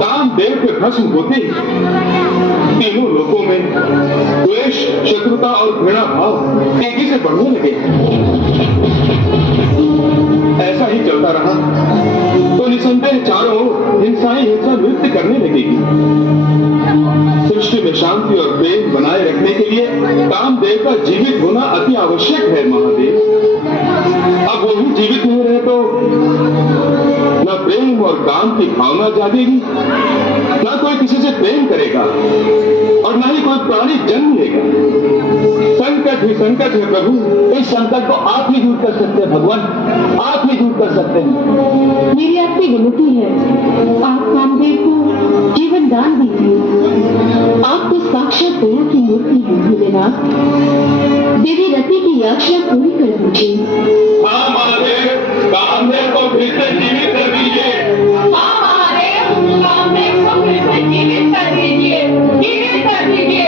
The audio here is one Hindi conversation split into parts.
कामदेव के भस्म होते ही तीनों लोगों में द्वेष, शत्रुता और घृणा भाव तेजी से बढ़ने लगे। ऐसा ही चलता रहा तो निसंदेह चारों ओर हिंसाएं हिंसा नृत्य करने लगेगी। सृष्टि में शांति और प्रेम बनाए रखने के लिए कामदेव का जीवित होना अति आवश्यक है महादेव। अब वो ही जीवित नहीं रहे तो न प्रेम और काम की भावना जागेगी, न कोई किसी से प्रेम करेगा और न ही कोई प्राणी जन्म लेगा। संकट ही संकट है प्रभु। इस संकट को आप ही दूर कर सकते हैं भगवान, आप ही दूर कर सकते हैं। मेरी आपसे विनती है, आप कामदेव को जीवन दान दीजिए। आप तो साक्षात दया की मूर्ति हैं भोलेनाथ। देवी रति की याचना पूरी कर दीजिए। हाँ महादेव, कामदेव को फिर से जीवित कर दीजिए। हाँ महादेव, कामदेव को फिर से जीवित कर दीजिए, जीवित कर दीजिए।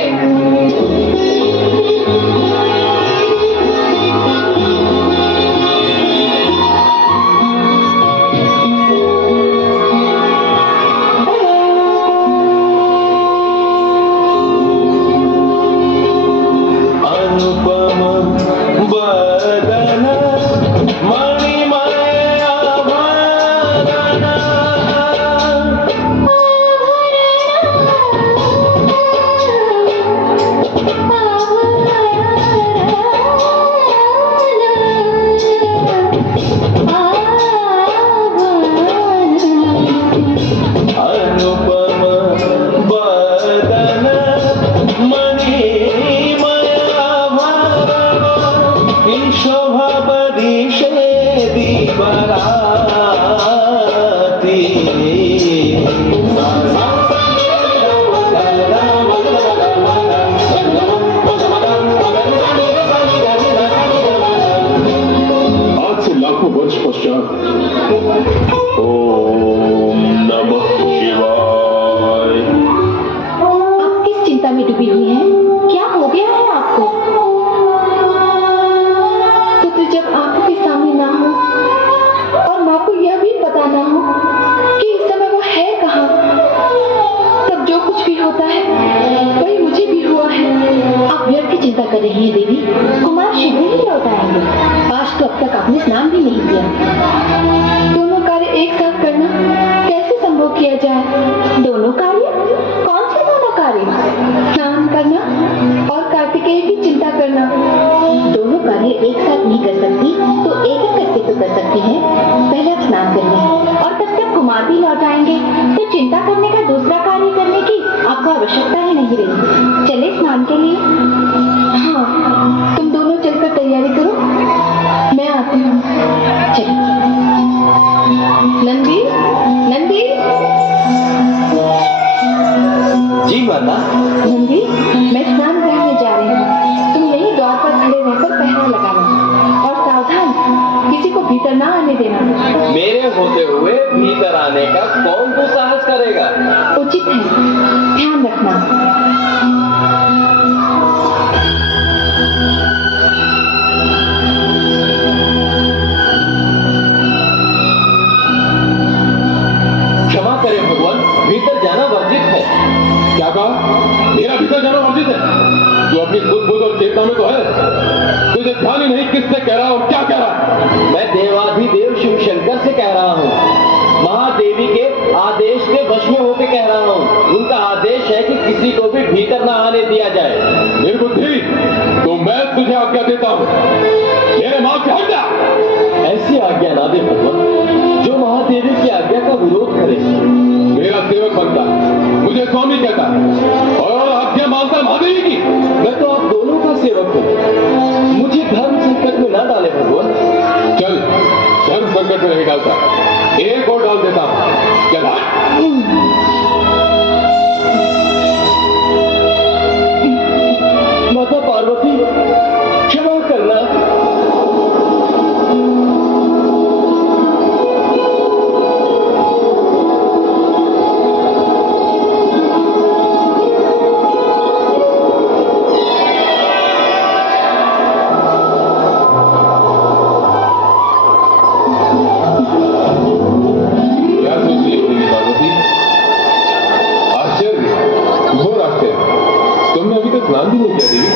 स्नान भी नहीं किया देवी।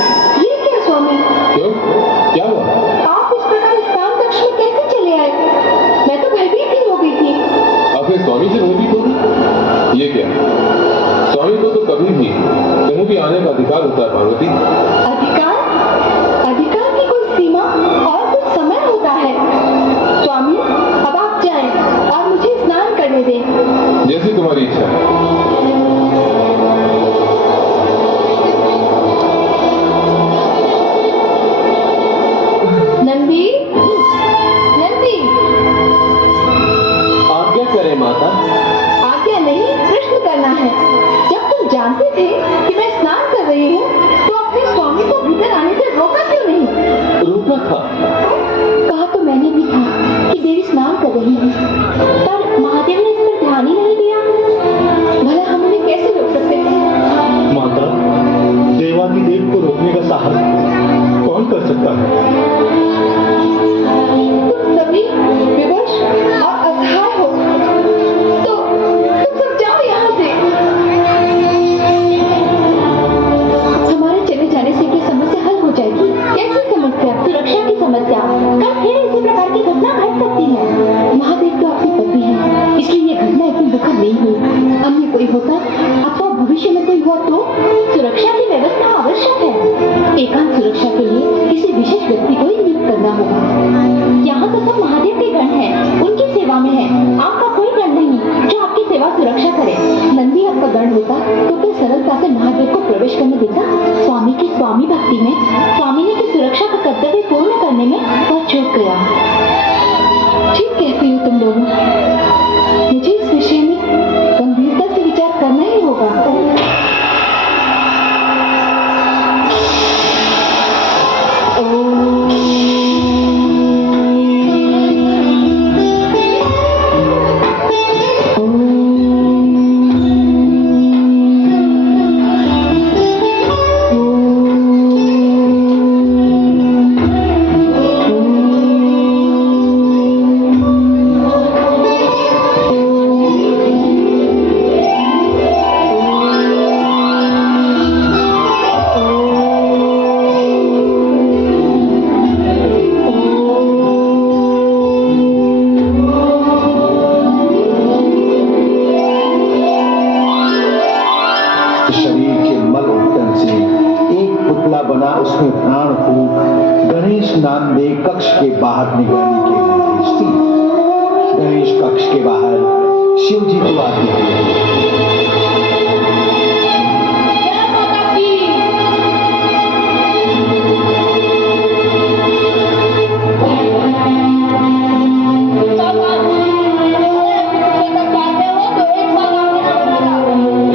ये क्या स्वामी, क्यों, क्या हुआ? आप इस प्रकार स्नान कक्ष में कैसे चले आए? मैं तो भयभीत ही हो गई थी। अब फिर स्वामी से भयभीत होगी? ये क्या, स्वामी को तो कभी भी कहीं भी आने का अधिकार होता है पार्वती। अधिकार? अधिकार की कोई सीमा और कुछ समय होता है। स्वामी, अब आप जाएं और मुझे स्नान करने दें। जैसी तुम्हारी इच्छा है। नंदी, नंदी। आज्ञा करें माता। आज्ञा नहीं, प्रश्न करना है। जब तुम जानते थे कि मैं स्नान कर रही हूँ, तो अपने स्वामी को भीतर आने से रोका क्यों नहीं? रुका था। कहा तो मैंने भी था कि देवी स्नान कर रही है, पर महादेव ने इस पर ध्यान ही नहीं दिया। भला हम उन्हें कैसे रोक सकते थे? माता, देवाधिदेव को रोकने का साहस कौन कर सकता है? तुम सभी विवश और असहाय हो, तो तुम सब जाओ यहाँ से। हमारे चले जाने से क्या समस्या हल हो जाएगी? कैसी समस्या? सुरक्षा की समस्या। कल फिर इसी प्रकार की घटना घट सकती है। महादेव तो आपके पति हैं, इसलिए ये घटना इतनी दुखद नहीं हुई। अन्य कोई होता अथवा भविष्य में कोई हुआ तो सुरक्षा की व्यवस्था आवश्यक है। एकांत सुरक्षा के लिए किसी विशेष व्यक्ति को ही नियुक्त करना होगा। यहाँ तो सब महादेव के गण हैं, उनकी सेवा में है। आपका कोई गण नहीं जो आपकी सेवा सुरक्षा करे। नंदी आपका गण होता तो क्या सरलता से महादेव को प्रवेश करने देता? स्वामी की स्वामी भक्ति में, स्वामिनी की सुरक्षा का कर्तव्य पूर्ण करने में वह चूक गया। ठीक कहती हो तुम लोगों। मुझे इस विषय में गंभीरता से विचार करना ही होगा। शरीर के मल उपटन से एक पुतला बना, उसमें प्राण फूंक गणेश नाम दे कक्ष के बाहर निकलने के निर्देश दिए। गणेश कक्ष के बाहर शिव जी को आते हुए जय माता की।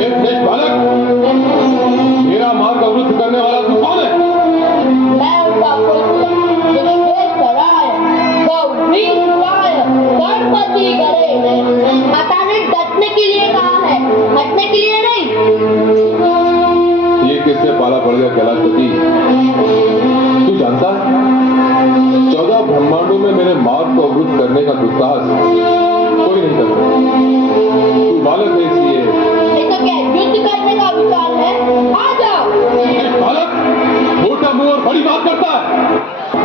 एक देश बालक, मेरा मार्ग अवरुद्ध करने वाला तू कौन है? मैं उनका पुत्र विश्वेश्वराय, गौरीश्वराय, गणपति गणेश। माता ने डटने के लिए कहा है, हटने के लिए नहीं। ये किससे पाला पड़ गया कैलाशपति? तू जानता है 14 ब्रह्मांडों में मेरे मार्ग को अवरुद्ध करने का दुस्साहस कोई नहीं कर सकता। तू बालक है इसलिए। ये तो क्या युद्ध करने का विचार है? आ जाओ। ए, बालक, मोटा मुंह और बड़ी बात करता है।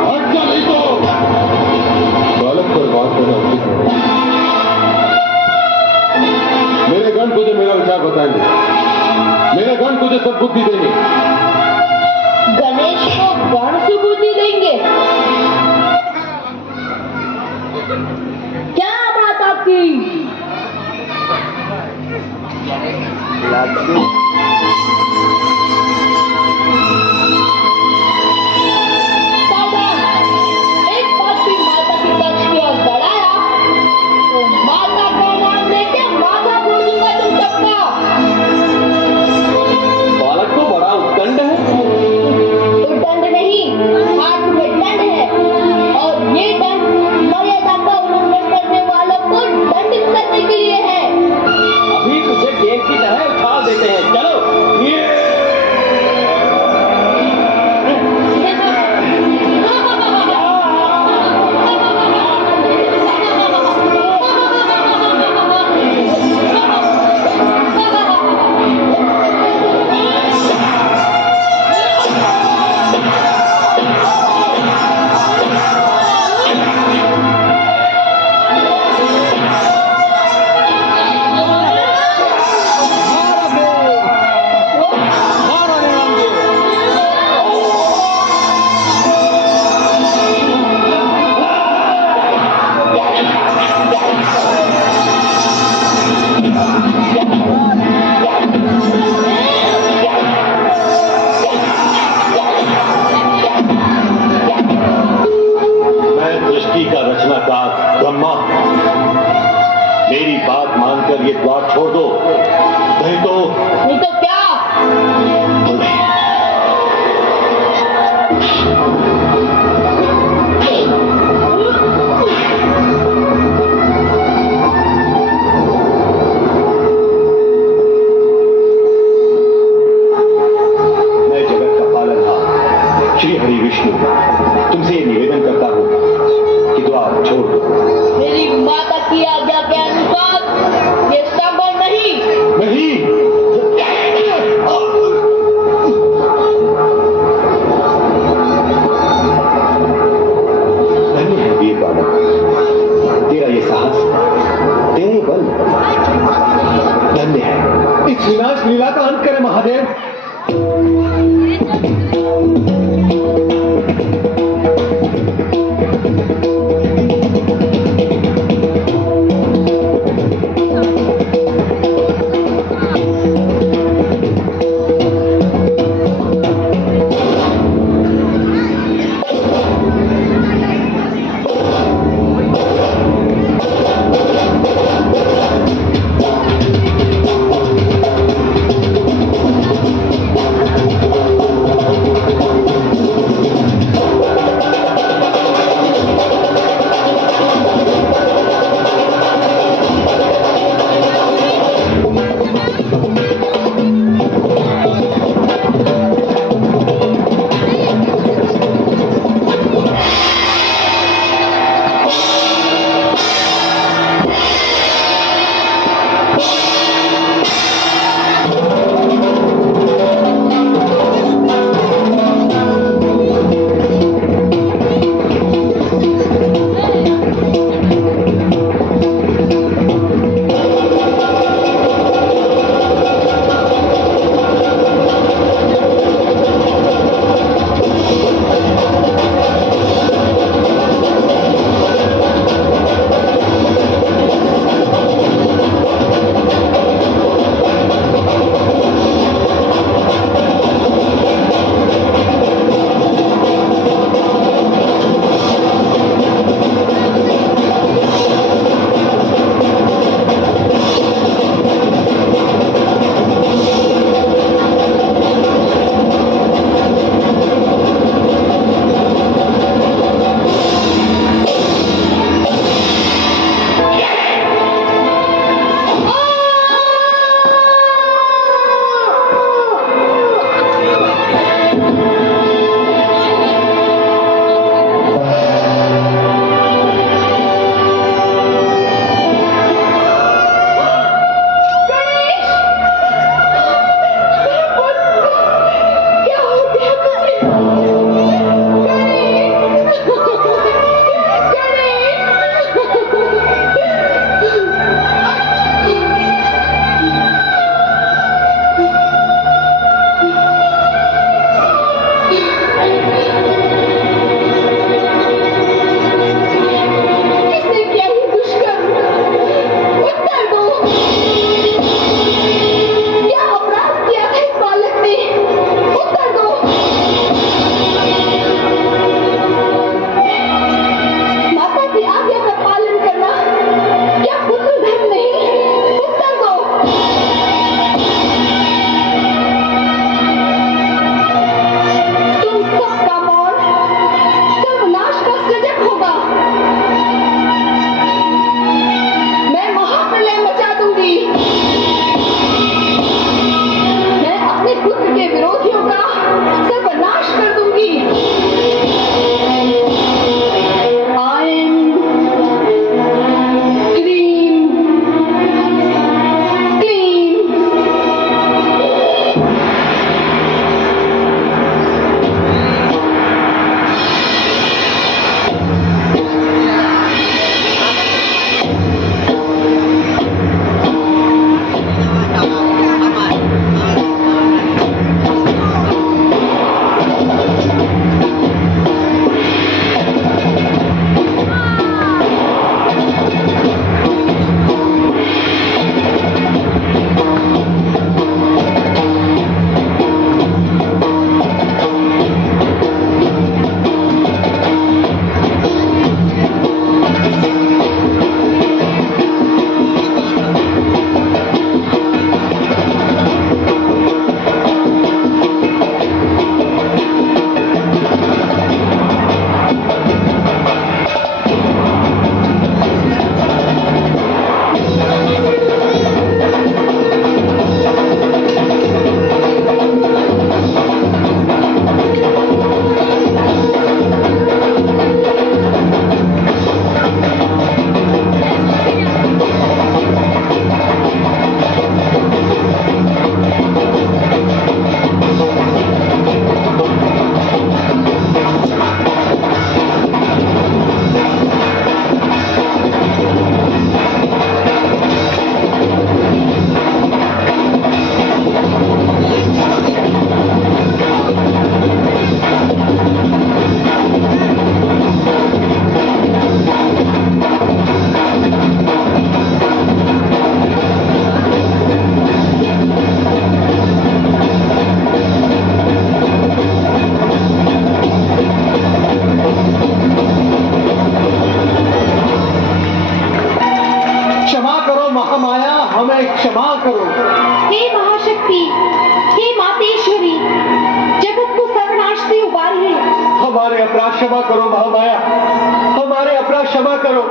हट जा नहीं तो। बालक पर बात करना उचित नहीं। मेरे गण तुझे मेरा विचार बताएंगे। मेरे गण तुझे सद्बुद्धि देंगे। गणेश को गण सुबुद्धि देंगे। क्या माता की। सावधान, एक बात भी माता की कक्ष की ओर बढ़ाया तो माता का नाम लेके माता बोल दूंगा तुम सबका। बालक को बड़ा उत्कंठ है। तो दंड नहीं, हाथ में दंड है, और ये दंड मर्यादा का उल्लंघन करने वालों को दंडित करने के लिए है। अभी तुझे गेंद की तरह उछाल देते हैं। चलो। ये ये द्वार छोड़ दो, नहीं तो क्या? मैं जगत का पालनहार श्री हरि विष्णु तुमसे ये निवेदन करता हूं कि द्वार छोड़ दो। मेरी माता की आज्ञा के अनुसार ये संभव नहीं। नहीं, धन्य है वीर बालक, तेरा ये साहस, तेरे बल धन्य है। इस विनाश लीला का अंत करे महादेव। क्षमा करो। हे महाशक्ति, हे मातेश्वरी, जगत को सर्वनाश से उबारिए। हमारे अपराध क्षमा करो महामाया, हमारे अपराध क्षमा करो।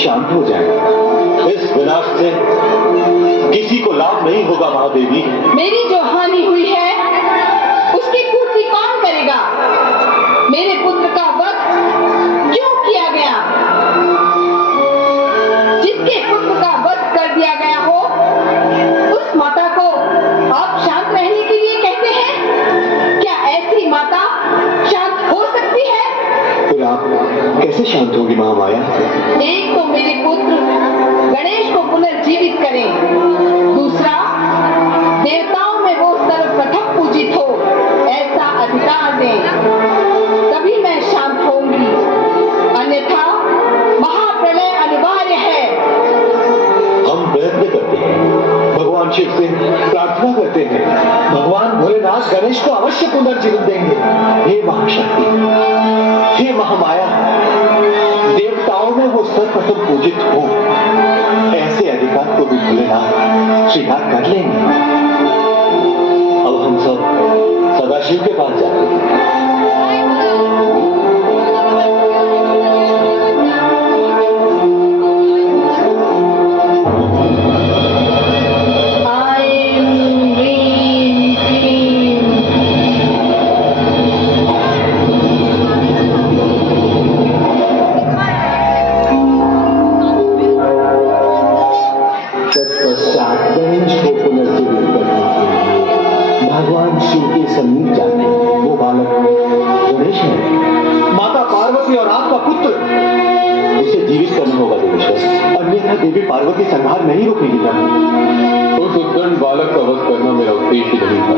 शांत हो जाए। इस विनाश से किसी को लाभ नहीं होगा महादेवी। मेरी जो हानि हुई है उसकी पूर्ति कौन करेगा? मेरे पुत्र का वध क्यों किया गया? जिसके पुत्र का वध कर दिया गया हो उस माता को आप शांत रहने के लिए कहते हैं? क्या ऐसी माता शांत हो सकती है? फिर आप कैसे शांत होगी महामाया? एक तो मेरे पुत्र गणेश को पुनर्जीवित करें, दूसरा देवताओं में वो सर्वप्रथम पूजित हो ऐसा अधिकार दें, तभी मैं शांत होंगी, अन्यथा महाप्रलय अनिवार्य है। हम प्रयत्न करते हैं, भगवान शिव से प्रार्थना करते हैं, भगवान भोलेनाथ गणेश को अवश्य पुनर्जीवित देंगे। हे महाशक्ति, हे महामाया, देवताओं में वो सर्वप्रथम पूजित हो ऐसे अधिकार को भी भोलेनाथ स्वीकार कर लेंगे। अब हम सब सदाशिव के पास जाते हैं। गणेश को पुनर्जीवित करने के लिए भगवान शिव के समीप जाते हैं। वो बालक गणेश है, माता पार्वती और आपका पुत्र, उसे जीवित करना होगा देवेश्वर, अन्यथा देवी पार्वती संहार नहीं रोकेगी। उस उद्दंड बालक का वध करना मेरा उद्देश्य नहीं था,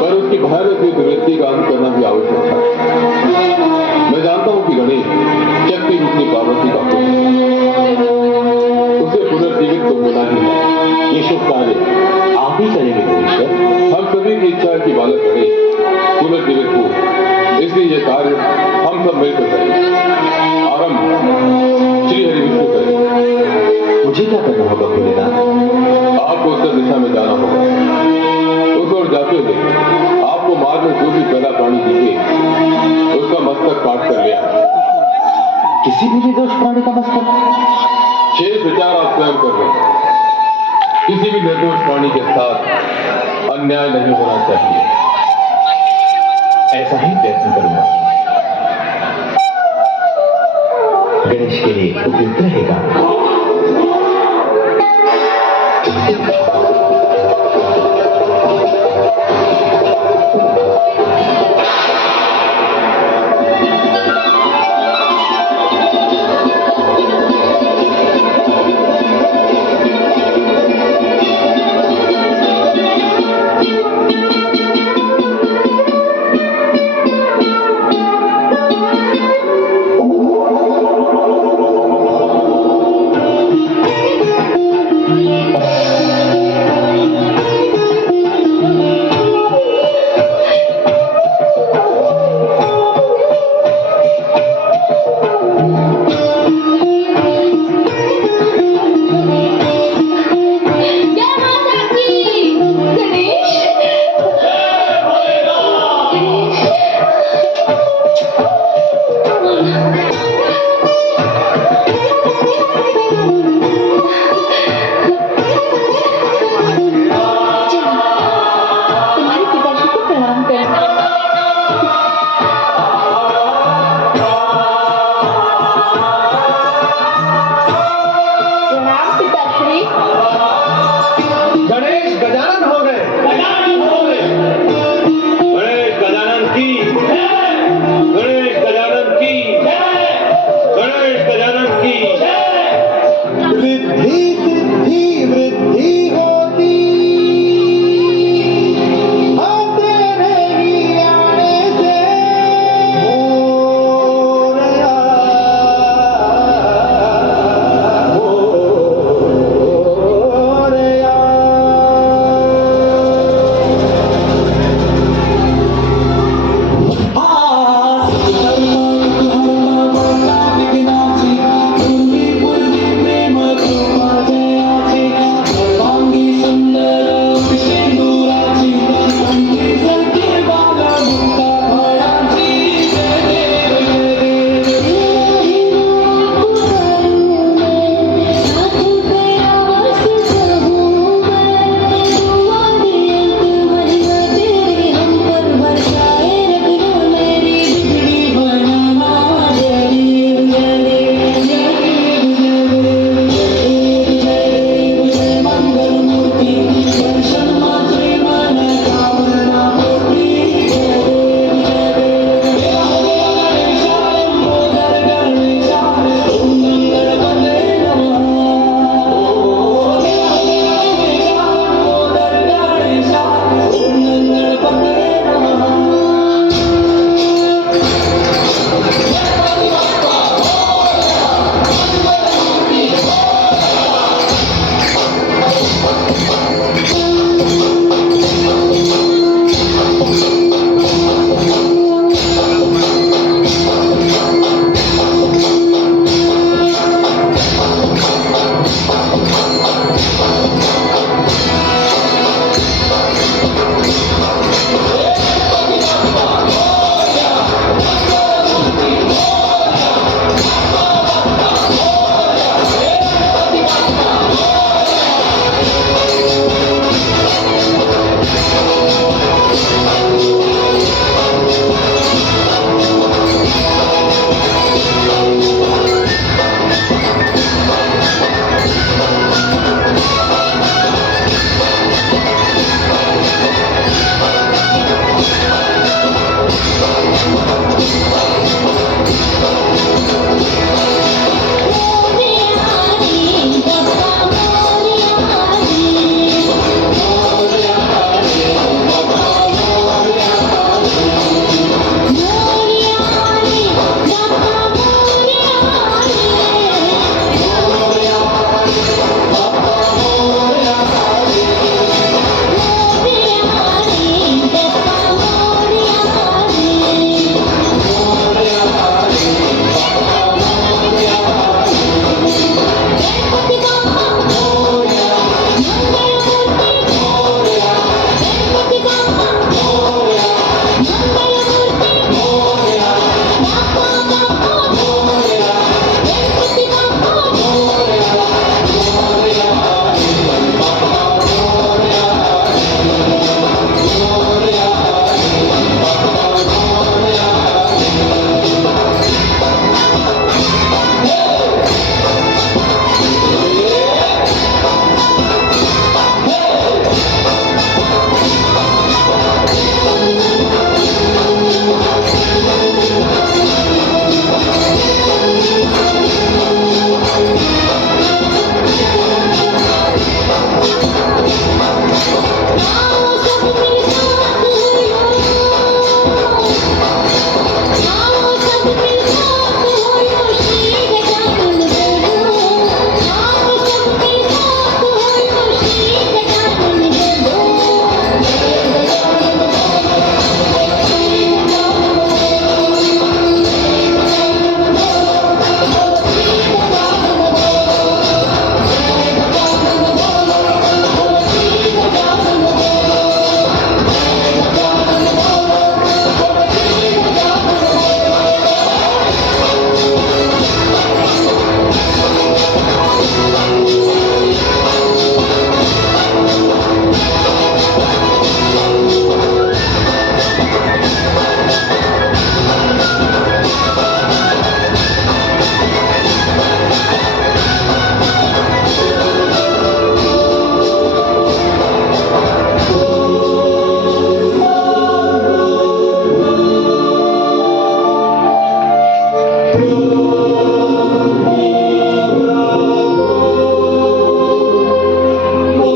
पर उसकी भयानक दुर्वृत्ति का अंत करना भी आवश्यक था। मैं जानता हूं कि गणेश शक्ति रूपी पार्वती का पुत्र, उसे पुनर्जीवित तो होना ही है। ये शुभ कार्य आप ही करेंगे देवेश्वर। हम सभी की इच्छा है कि बालक गणेश पुनर्जीवित हो, इसलिए ये कार्य हम सब मिलकर करेंगे। आरंभ श्री हरि विष्णु करें। मुझे क्या करना होगा भोलेनाथ? आपको उत्तर दिशा में जाना होगा। उस ओर जाते हुए आपको मार्ग में जो भी पैदा प्राणी दिखे उसका मस्तक काट कर ले आए। किसी भी निर्दोष प्राणी का मस्तक? शेष विचार आप स्वयं कर लें। किसी भी निर्दोष प्राणी के साथ अन्याय नहीं होना चाहिए। ऐसा ही प्रयत्न करूंगा।